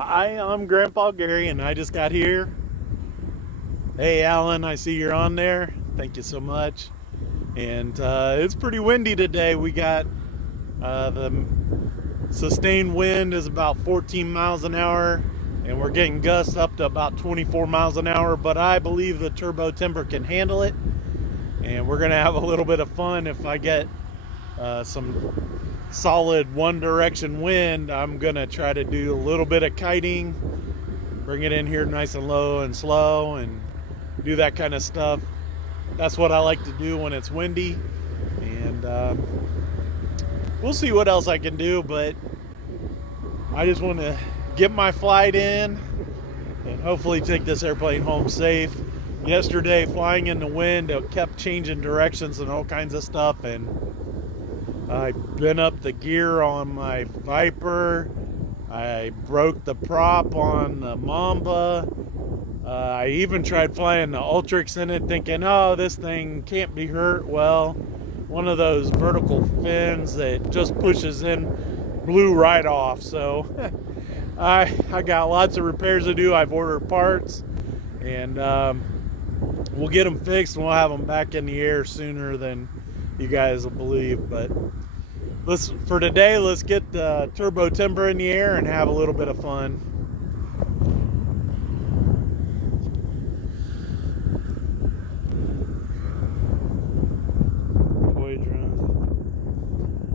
Hi, I'm Grandpa Gary, and I just got here. Hey, Alan, I see you're on there. Thank you so much. And it's pretty windy today. We got the sustained wind is about 14 miles an hour, and we're getting gusts up to about 24 miles an hour. But I believe the turbo timber can handle it, and we're gonna have a little bit of fun. If I get some solid one direction wind, I'm gonna try to do a little bit of kiting, bring it in here nice and low and slow, and do that kind of stuff. That's what I like to do when it's windy, and we'll see what else I can do. But I just want to get my flight in and hopefully take this airplane home safe. Yesterday, flying in the wind, it kept changing directions and all kinds of stuff, and I bent up the gear on my Viper. I broke the prop on the Mamba. I even tried flying the Ultrix in it, thinking, oh, this thing can't be hurt. Well, one of those vertical fins that just pushes in blew right off. So I got lots of repairs to do. I've ordered parts, and we'll get them fixed, and we'll have them back in the air sooner than you guys will believe. But for today, let's get the turbo timber in the air and have a little bit of fun. Toy drones.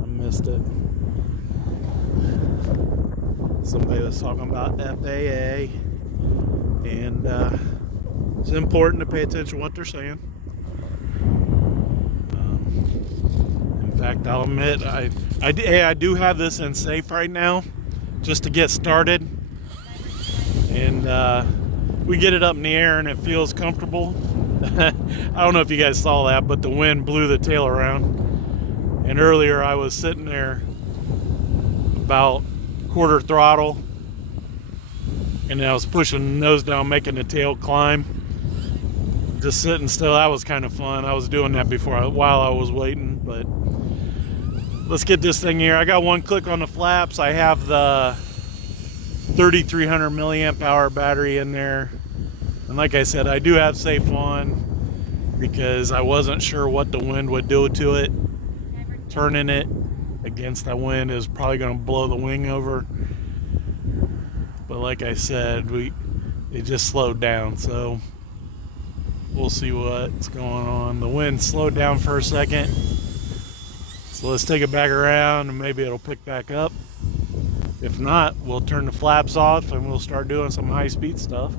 I missed it. Somebody was talking about FAA, and it's important to pay attention to what they're saying. In fact, I'll admit I do have this in safe right now, just to get started, and we get it up in the air and it feels comfortable. I don't know if you guys saw that, but the wind blew the tail around, and earlier I was sitting there about quarter throttle, and I was pushing the nose down, making the tail climb, just sitting still. That was kind of fun. I was doing that while I was waiting. But let's get this thing here. I got one click on the flaps. I have the 3300 milliamp hour battery in there, and like I said, I do have safe on because I wasn't sure what the wind would do to it. Turning it against that wind is probably going to blow the wing over, but like I said, it just slowed down, so we'll see what's going on. The wind slowed down for a second, so let's take it back around and maybe it'll pick back up. If not, we'll turn the flaps off and we'll start doing some high-speed stuff.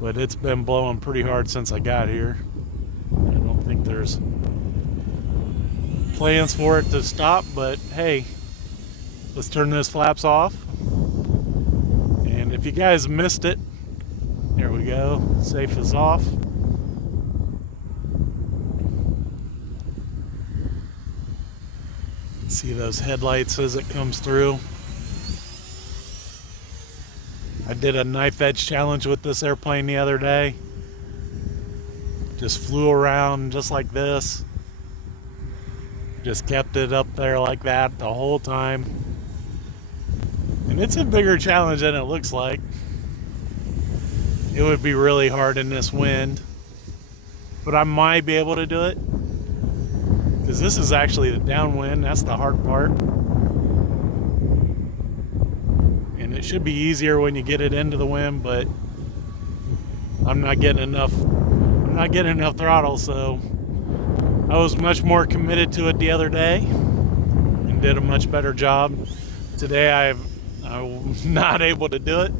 But it's been blowing pretty hard since I got here. I don't think there's plans for it to stop, but hey, let's turn those flaps off. And if you guys missed it, there we go, safe is off. See those headlights as it comes through. I did a knife edge challenge with this airplane the other day. Just flew around just like this. Just kept it up there like that the whole time. And it's a bigger challenge than it looks like. It would be really hard in this wind, but I might be able to do it, because this is actually the downwind. That's the hard part, and it should be easier when you get it into the wind, but I'm not getting enough throttle, so I was much more committed to it the other day and did a much better job. Today I'm not able to do it,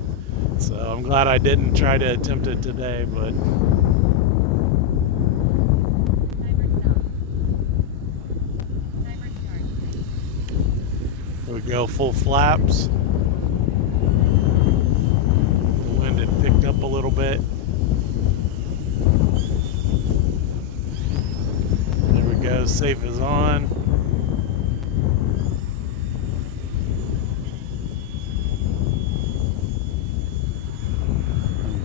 so I'm glad I didn't try to attempt it today. But here we go, full flaps. The wind had picked up a little bit. There we go, safe is on.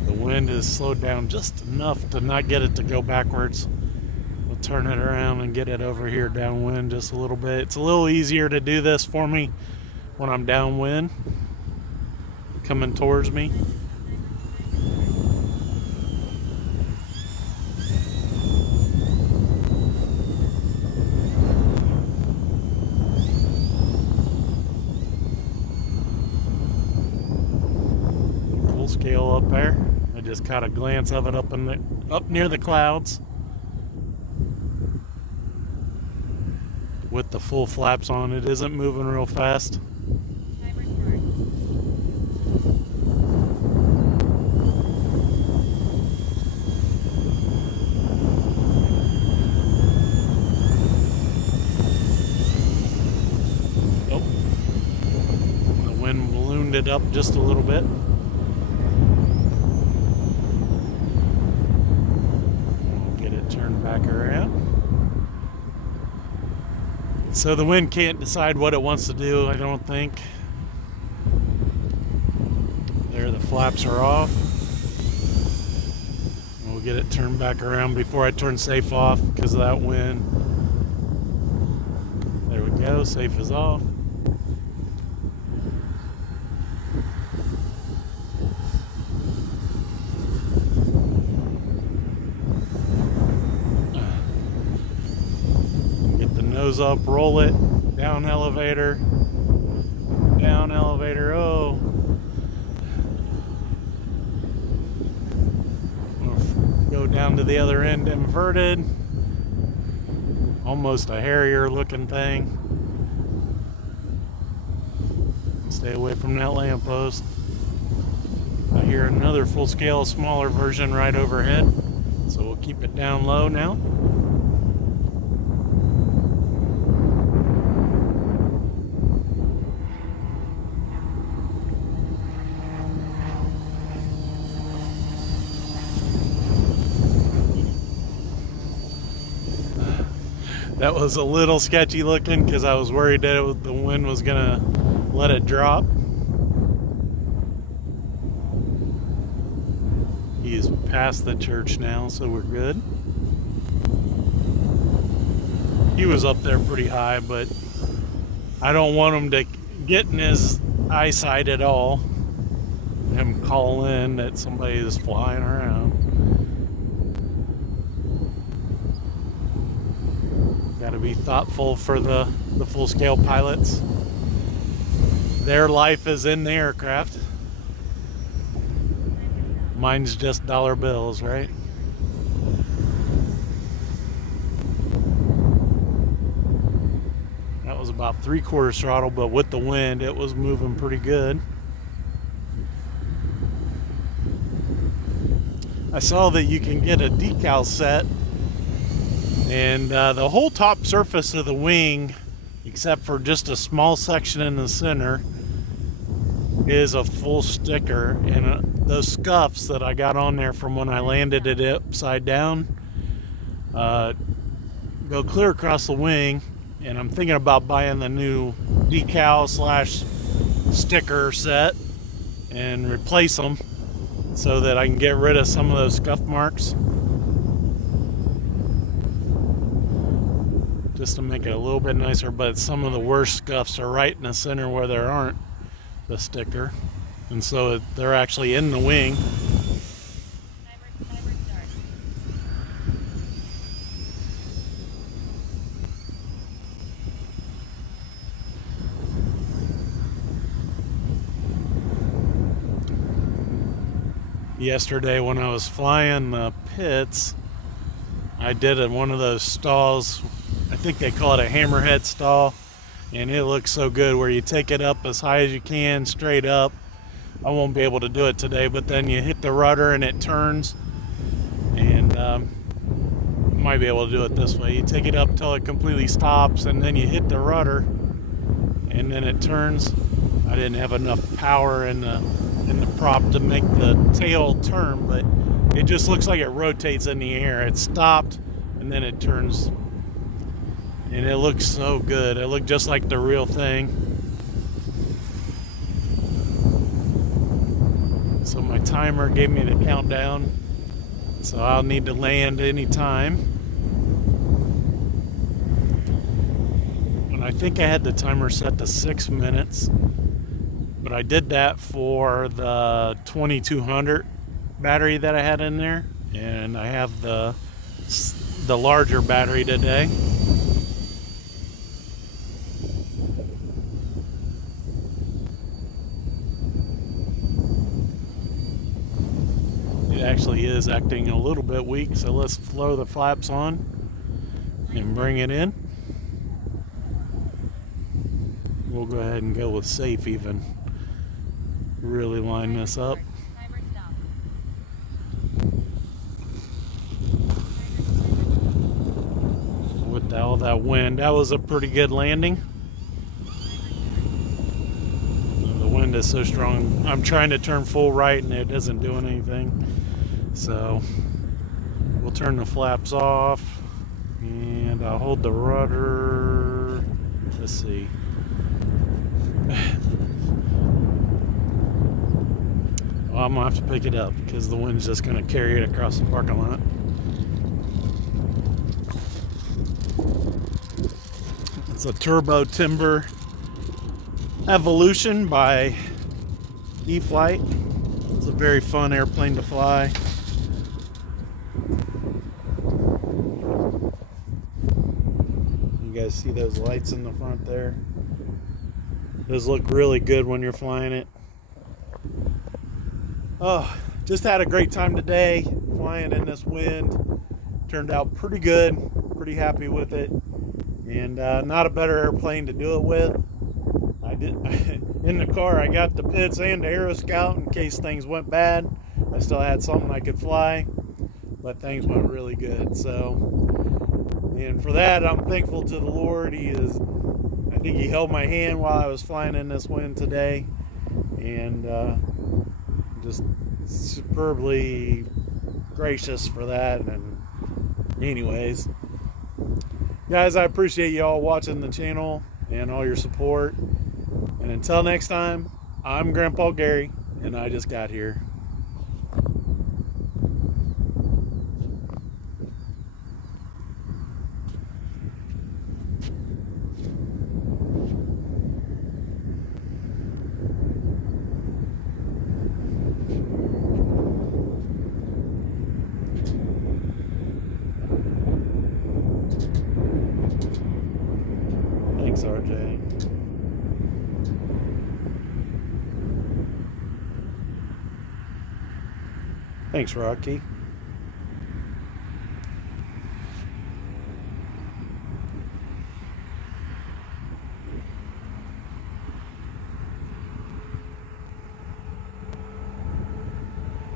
The wind is slowed down just enough to not get it to go backwards. We'll turn it around and get it over here downwind just a little bit. It's a little easier to do this for me when I'm downwind, coming towards me. Full scale up there. I just caught a glance of it up near the clouds with the full flaps on. It isn't moving real fast. Oh, the wind ballooned it up just a little bit. Turn back around. So the wind can't decide what it wants to do, I don't think. There, the flaps are off. We'll get it turned back around before I turn safe off because of that wind. There we go, safe is off. Nose up, roll it, down elevator, oh. Go down to the other end, inverted. Almost a Harrier looking thing. Stay away from that lamppost. I hear another full scale, smaller version right overhead. So we'll keep it down low now. That was a little sketchy looking because I was worried that the wind was gonna let it drop. He is past the church now, so we're good. He was up there pretty high, but I don't want him to get in his eyesight at all. Him call in that somebody is flying around. Got to be thoughtful for the full-scale pilots. Their life is in the aircraft. Mine's just dollar bills, right? That was about 3/4 throttle, but with the wind, it was moving pretty good. I saw that you can get a decal set. And the whole top surface of the wing, except for just a small section in the center, is a full sticker. And those scuffs that I got on there from when I landed it upside down go clear across the wing. And I'm thinking about buying the new decal / sticker set and replace them so that I can get rid of some of those scuff marks, just to make it a little bit nicer. But some of the worst scuffs are right in the center where there aren't the sticker, and so they're actually in the wing. Yesterday when I was flying the pits, I did one of those stalls. I think they call it a hammerhead stall, and it looks so good where you take it up as high as you can, straight up. I won't be able to do it today, but then you hit the rudder and it turns, and you might be able to do it this way. You take it up till it completely stops, and then you hit the rudder, and then it turns. I didn't have enough power in the prop to make the tail turn, but it just looks like it rotates in the air. It stopped, and then it turns. And it looks so good. It looked just like the real thing. So my timer gave me the countdown. So I'll need to land any time. I think I had the timer set to 6 minutes, but I did that for the 2200 battery that I had in there, and I have the larger battery today. It actually is acting a little bit weak, so let's throw the flaps on and bring it in. We'll go ahead and go with safe even. Really line this up. With all that wind, that was a pretty good landing. The wind is so strong. I'm trying to turn full right and it isn't doing anything. So we'll turn the flaps off and I'll hold the rudder. Let's see. Well, I'm gonna have to pick it up because the wind's just gonna carry it across the parking lot. It's a Turbo Timber Evolution by E-flite. It's a very fun airplane to fly. You guys see those lights in the front there? Those look really good when you're flying it. Oh, just had a great time today flying in this wind. Turned out pretty good, pretty happy with it, and not a better airplane to do it with. I did in the car. I got the Pitts and the Aero Scout in case things went bad. I still had something I could fly, but things went really good. So, and for that, I'm thankful to the Lord. I think He held my hand while I was flying in this wind today, and just superbly gracious for that. And anyways, guys, I appreciate you all watching the channel and all your support. And until next time, I'm Grandpa Gary, and I just got here. Thanks, RJ. Thanks, Rocky.